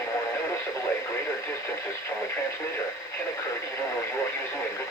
be more noticeable at greater distances from the transmitter can occur even though you're using a good